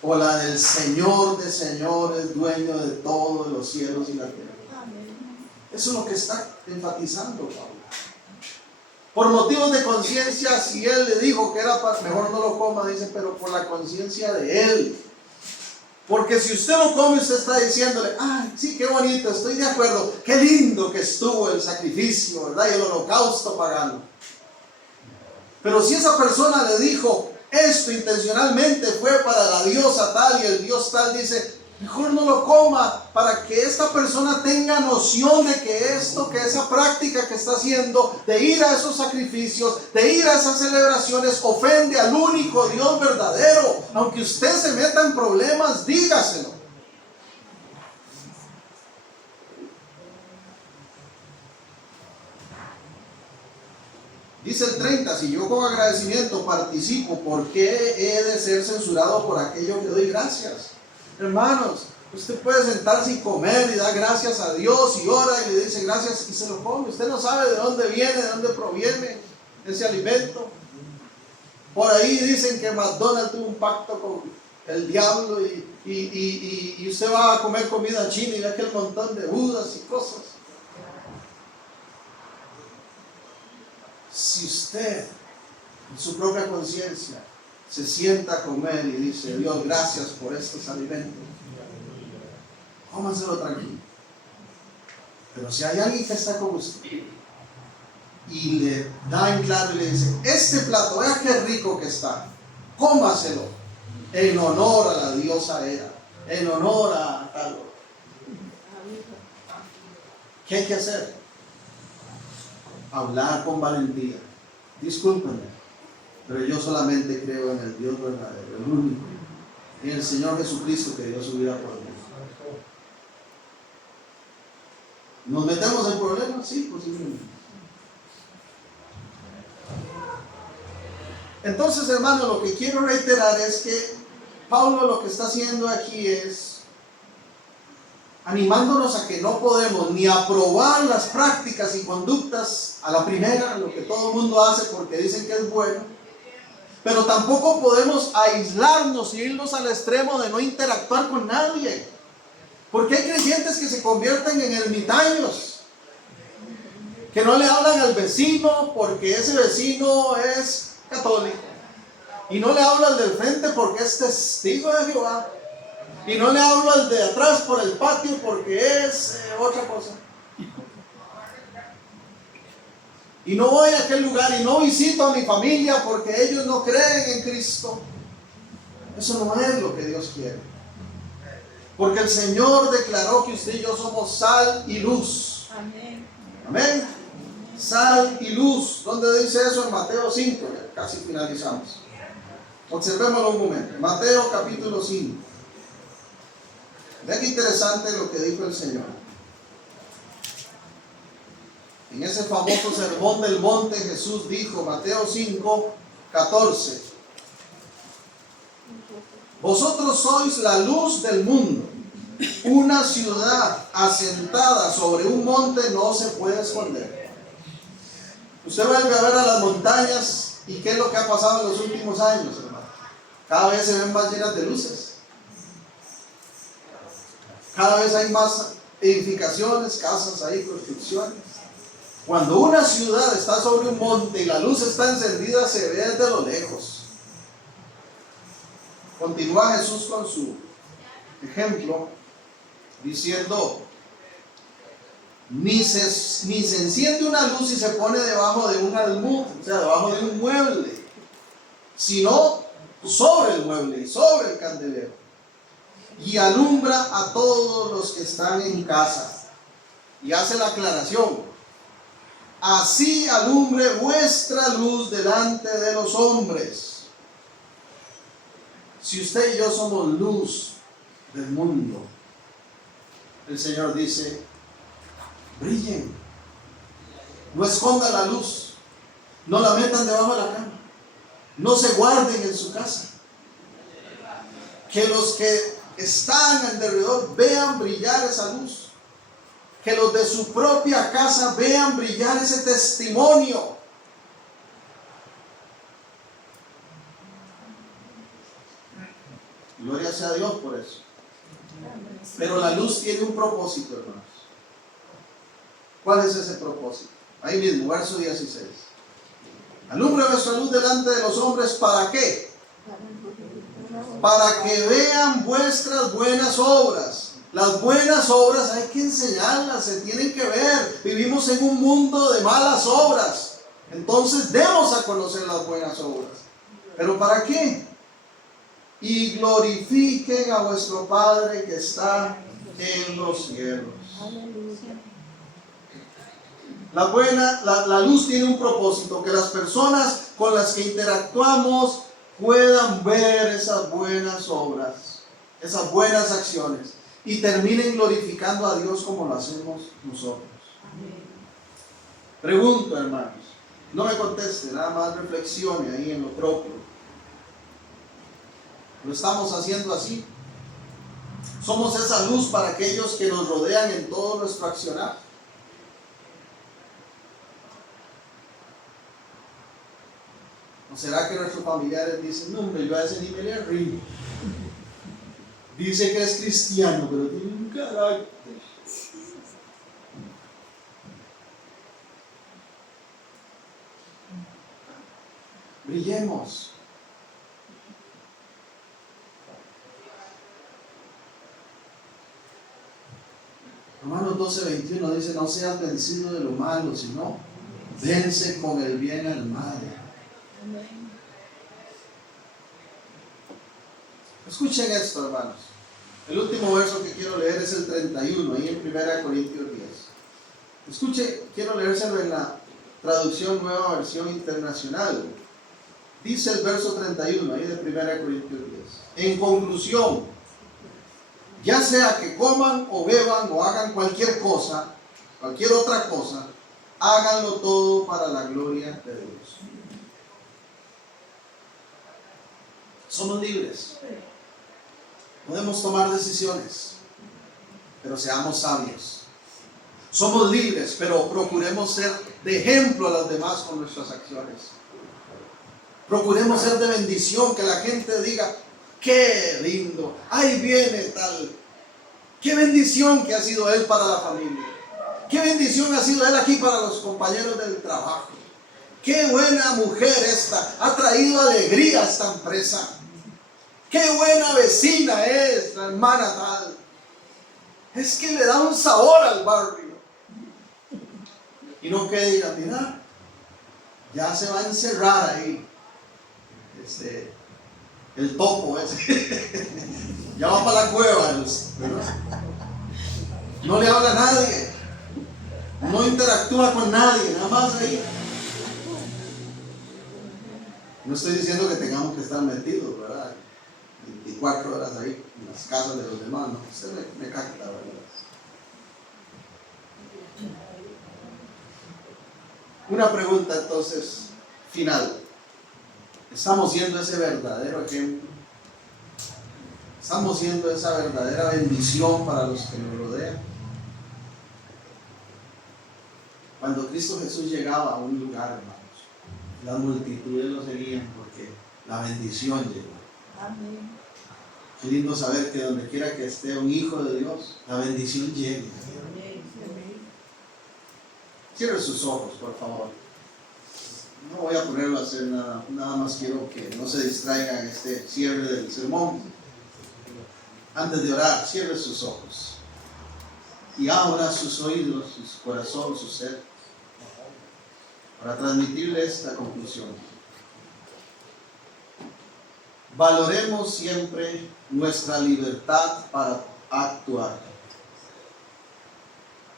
¿O la del Señor de señores, dueño de todos los cielos y la tierra? Eso es lo que está enfatizando Pablo. Por motivos de conciencia, si él le dijo que era mejor no lo coma, dice, pero por la conciencia de él. Porque si usted lo come, usted está diciéndole, ay, sí, qué bonito, estoy de acuerdo, qué lindo que estuvo el sacrificio, ¿verdad? Y el holocausto pagano. Pero si esa persona le dijo, esto intencionalmente fue para la diosa tal, y el dios tal dice, mejor no lo coma, para que esta persona tenga noción de que esto, que esa práctica que está haciendo, de ir a esos sacrificios, de ir a esas celebraciones, ofende al único Dios verdadero. Aunque usted se meta en problemas, dígaselo. Dice el 30, si yo con agradecimiento participo, ¿por qué he de ser censurado por aquello que doy gracias? Hermanos, usted puede sentarse y comer y dar gracias a Dios y ora y le dice gracias y se lo come. Usted no sabe de dónde viene, de dónde proviene ese alimento. Por ahí dicen que McDonald's tuvo un pacto con el diablo y usted va a comer comida china y ve aquel montón de budas y cosas. Si usted, en su propia conciencia, se sienta a comer y dice, Dios, gracias por estos alimentos, cómanselo tranquilo. Pero si hay alguien que está con usted y le da en claro y le dice, este plato, vea qué rico que está, cómaselo, en honor a la diosa Hera, en honor a tal. ¿Qué hay que hacer? Hablar con valentía. Discúlpenme, pero yo solamente creo en el Dios verdadero, el único, en el Señor Jesucristo que dio su vida por mí. ¿Nos metemos en problemas? Sí, posiblemente. Entonces, hermano, lo que quiero reiterar es que Pablo lo que está haciendo aquí es animándonos a que no podemos ni aprobar las prácticas y conductas a la primera, lo que todo el mundo hace porque dicen que es bueno, pero tampoco podemos aislarnos y irnos al extremo de no interactuar con nadie, porque hay creyentes que se convierten en ermitaños, que no le hablan al vecino porque ese vecino es católico, y no le hablan al del frente porque es testigo de Jehová, y no le hablo al de atrás por el patio porque es otra cosa. Y no voy a aquel lugar y no visito a mi familia porque ellos no creen en Cristo. Eso no es lo que Dios quiere. Porque el Señor declaró que usted y yo somos sal y luz. Amén. Amén. Sal y luz. ¿Dónde dice eso? En Mateo 5. Ya casi finalizamos. Observémoslo un momento. Mateo capítulo 5. Vean qué interesante lo que dijo el Señor. En ese famoso sermón del monte, Jesús dijo, Mateo 5, 14, vosotros sois la luz del mundo. Una ciudad asentada sobre un monte no se puede esconder. Usted vuelve a ver a las montañas y qué es lo que ha pasado en los últimos años, hermano. Cada vez se ven más llenas de luces. Cada vez hay más edificaciones, casas ahí, construcciones. Cuando una ciudad está sobre un monte y la luz está encendida, se ve desde lo lejos. Continúa Jesús con su ejemplo diciendo, ni se enciende una luz y se pone debajo de un almud, o sea, debajo de un mueble, sino sobre el mueble y sobre el candelero, y alumbra a todos los que están en casa. Y hace la aclaración, así alumbre vuestra luz delante de los hombres. Si usted y yo somos luz del mundo. El Señor dice, brillen, no escondan la luz, no la metan debajo de la cama, no se guarden en su casa. Que los que están alrededor vean brillar esa luz. Que los de su propia casa vean brillar ese testimonio. Gloria sea a Dios por eso. Pero la luz tiene un propósito, hermanos. ¿Cuál es ese propósito? Ahí mismo, verso 16. Alumbre vuestra luz delante de los hombres, ¿para qué? Para que vean vuestras buenas obras. Las buenas obras hay que enseñarlas, se tienen que ver. Vivimos en un mundo de malas obras. Entonces demos a conocer las buenas obras. ¿Pero para qué? Y glorifiquen a vuestro Padre que está en los cielos. La luz tiene un propósito, que las personas con las que interactuamos puedan ver esas buenas obras, esas buenas acciones, y terminen glorificando a Dios como lo hacemos nosotros. Pregunto, hermanos, no me conteste, nada más reflexione ahí en lo propio. ¿Lo estamos haciendo así? ¿Somos esa luz para aquellos que nos rodean en todo nuestro accionar? ¿O será que nuestros familiares dicen, no hombre, yo a ese ni me le río? Dice que es cristiano, pero tiene un carácter. Brillemos. Romanos 12:21 dice, no seas vencido de lo malo, sino vence con el bien al mal. Escuchen esto, hermanos. El último verso que quiero leer es el 31, ahí en 1 Corintios 10. Escuche, quiero leérselo en la traducción Nueva Versión Internacional. Dice el verso 31, ahí de 1 Corintios 10. En conclusión, ya sea que coman o beban o hagan cualquier cosa, cualquier otra cosa, háganlo todo para la gloria de Dios. Somos libres. Podemos tomar decisiones, pero seamos sabios. Somos libres, pero procuremos ser de ejemplo a los demás con nuestras acciones. Procuremos ser de bendición, que la gente diga, qué lindo, ahí viene tal. Qué bendición que ha sido él para la familia. Qué bendición ha sido él aquí para los compañeros del trabajo. Qué buena mujer esta, ha traído alegría a esta empresa. Qué buena vecina es la hermana tal. Es que le da un sabor al barrio. Y no que diga, mira, ya se va a encerrar ahí el topo ese. Ya va para la cueva. No le habla a nadie. No interactúa con nadie, nada más ahí. No estoy diciendo que tengamos que estar metidos, ¿verdad? 24 horas ahí en las casas de los demás, no. Usted me capta, ¿verdad? Una pregunta entonces final. ¿Estamos siendo ese verdadero ejemplo? ¿Estamos siendo esa verdadera bendición para los que nos rodean? Cuando Cristo Jesús llegaba a un lugar, hermanos, las multitudes lo seguían porque la bendición llegó. Amén. Qué lindo saber que donde quiera que esté un hijo de Dios, la bendición llega. Cierre sus ojos, por favor. No voy a ponerlo a hacer nada, nada más quiero que no se distraigan en este cierre del sermón. Antes de orar, cierre sus ojos y abra sus oídos, su corazón, su ser, para transmitirle esta conclusión. Valoremos siempre nuestra libertad para actuar.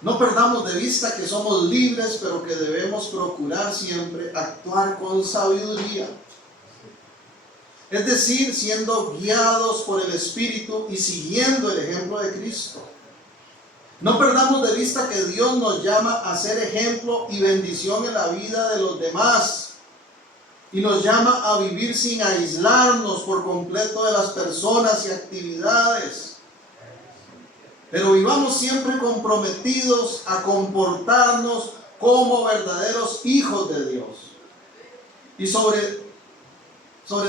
No perdamos de vista que somos libres, pero que debemos procurar siempre actuar con sabiduría. Es decir, siendo guiados por el Espíritu y siguiendo el ejemplo de Cristo. No perdamos de vista que Dios nos llama a ser ejemplo y bendición en la vida de los demás. Y nos llama a vivir sin aislarnos por completo de las personas y actividades. Pero vivamos siempre comprometidos a comportarnos como verdaderos hijos de Dios. Y sobre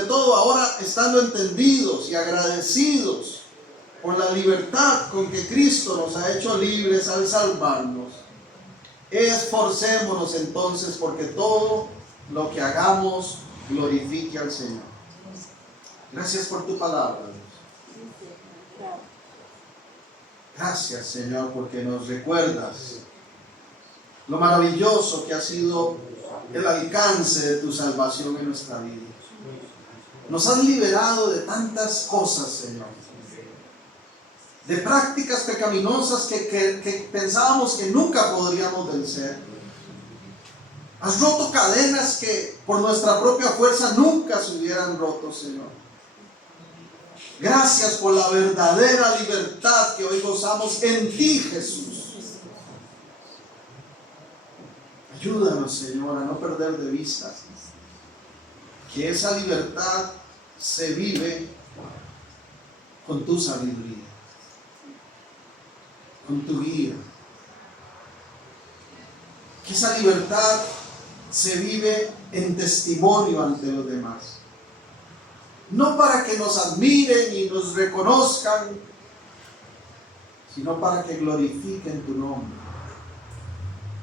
todo ahora estando entendidos y agradecidos por la libertad con que Cristo nos ha hecho libres al salvarnos, esforcémonos entonces porque todo lo que hagamos glorifique al Señor. Gracias por tu palabra, Dios. Gracias, Señor, porque nos recuerdas lo maravilloso que ha sido el alcance de tu salvación en nuestra vida. Nos has liberado de tantas cosas, Señor. De prácticas pecaminosas que pensábamos que nunca podríamos vencer. Has roto cadenas que por nuestra propia fuerza nunca se hubieran roto, Señor. Gracias por la verdadera libertad que hoy gozamos en ti, Jesús. Ayúdanos, Señor, a no perder de vista que esa libertad se vive con tu sabiduría, con tu guía. Que esa libertad se vive en testimonio ante los demás. No para que nos admiren y nos reconozcan, sino para que glorifiquen tu nombre.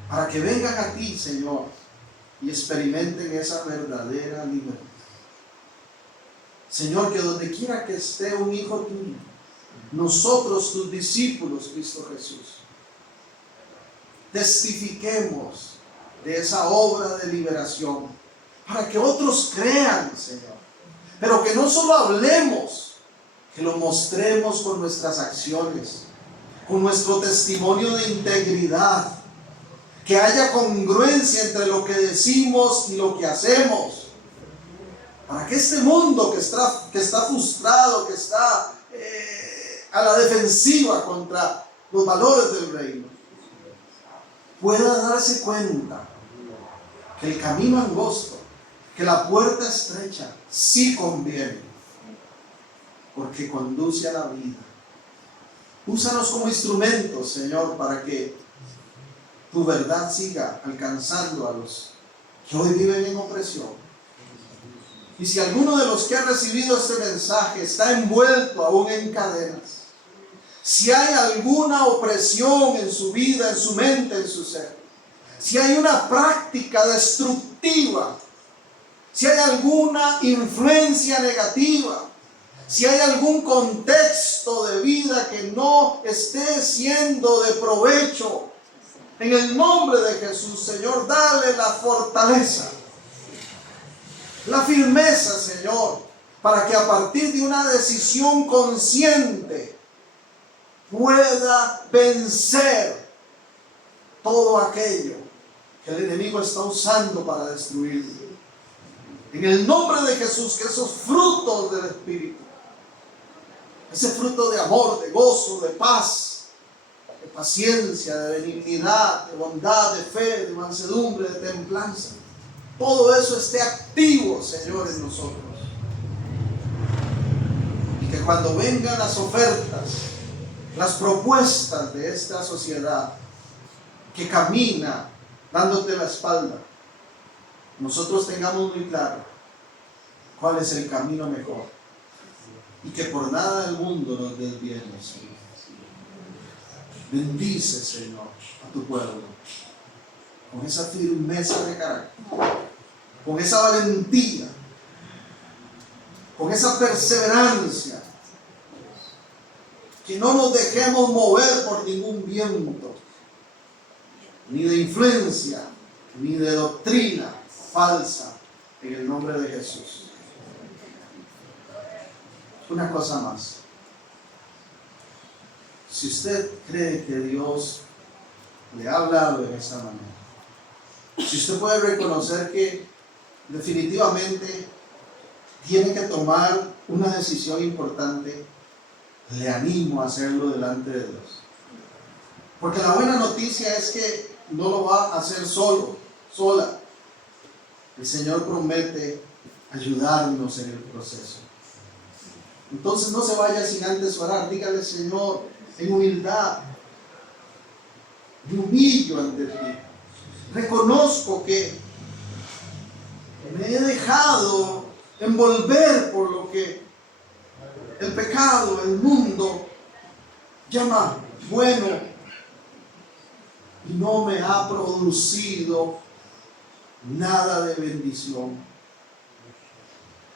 Para que vengan a ti, Señor, y experimenten esa verdadera libertad. Señor, que donde quiera que esté un hijo tuyo, nosotros, tus discípulos, Cristo Jesús, testifiquemos de esa obra de liberación, para que otros crean, Señor. Pero que no solo hablemos, que lo mostremos con nuestras acciones, con nuestro testimonio de integridad, que haya congruencia entre lo que decimos y lo que hacemos, para que este mundo que está frustrado, que está a la defensiva contra los valores del reino, pueda darse cuenta que el camino angosto, que la puerta estrecha, sí conviene, porque conduce a la vida. Úsanos como instrumentos, Señor, para que tu verdad siga alcanzando a los que hoy viven en opresión. Y si alguno de los que ha recibido este mensaje está envuelto aún en cadenas, si hay alguna opresión en su vida, en su mente, en su ser, si hay una práctica destructiva, si hay alguna influencia negativa, si hay algún contexto de vida que no esté siendo de provecho, en el nombre de Jesús, Señor, dale la fortaleza, la firmeza, Señor, para que a partir de una decisión consciente pueda vencer todo aquello que el enemigo está usando para destruirlo. En el nombre de Jesús, que esos frutos del Espíritu, ese fruto de amor, de gozo, de paz, de paciencia, de benignidad, de bondad, de fe, de mansedumbre, de templanza, todo eso esté activo, Señor, en nosotros. Y que cuando vengan las ofertas, las propuestas de esta sociedad que camina dándote la espalda, nosotros tengamos muy claro cuál es el camino mejor y que por nada del mundo nos desviemos. Bendice, Señor, a tu pueblo con esa firmeza de carácter, con esa valentía, con esa perseverancia, que no nos dejemos mover por ningún viento, ni de influencia, ni de doctrina falsa, en el nombre de Jesús. Una cosa más. Si usted cree que Dios le ha hablado de esa manera, si usted puede reconocer que definitivamente tiene que tomar una decisión importante, le animo a hacerlo delante de Dios. Porque la buena noticia es que no lo va a hacer solo, sola. El Señor promete ayudarnos en el proceso. Entonces no se vaya sin antes orar. Dígale: Señor, en humildad, me humillo ante ti. Reconozco que me he dejado envolver por lo que el pecado, el mundo llama bueno, y no me ha producido nada de bendición.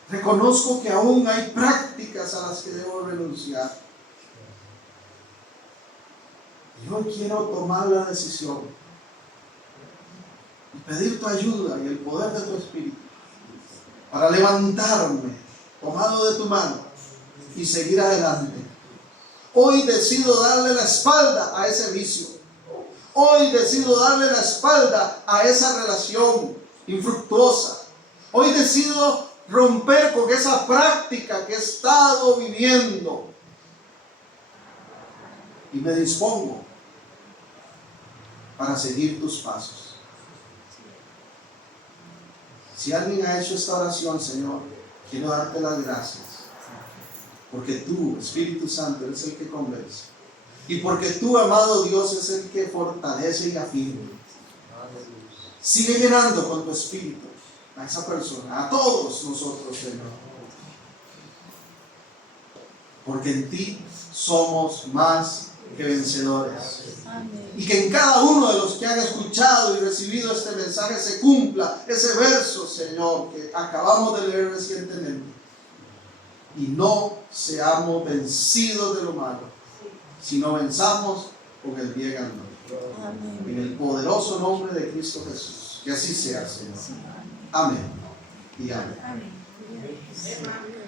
Reconozco que aún hay prácticas a las que debo renunciar. Y hoy quiero tomar la decisión y pedir tu ayuda y el poder de tu Espíritu para levantarme, tomado de tu mano, y seguir adelante. Hoy decido darle la espalda a ese vicio. Hoy decido darle la espalda a esa relación infructuosa. Hoy decido romper con esa práctica que he estado viviendo. Y me dispongo para seguir tus pasos. Si alguien ha hecho esta oración, Señor, quiero darte las gracias. Porque tú, Espíritu Santo, eres el que convence. Y porque tú, amado Dios, es el que fortalece y afirma. Sigue llenando con tu Espíritu a esa persona, a todos nosotros, Señor. Porque en ti somos más que vencedores. Y que en cada uno de los que han escuchado y recibido este mensaje se cumpla ese verso, Señor, que acabamos de leer recientemente. Y no seamos vencidos de lo malo, sino venzamos con el bien al mal. En el poderoso nombre de Cristo Jesús. Que así sea, Señor. Amén. Y amén.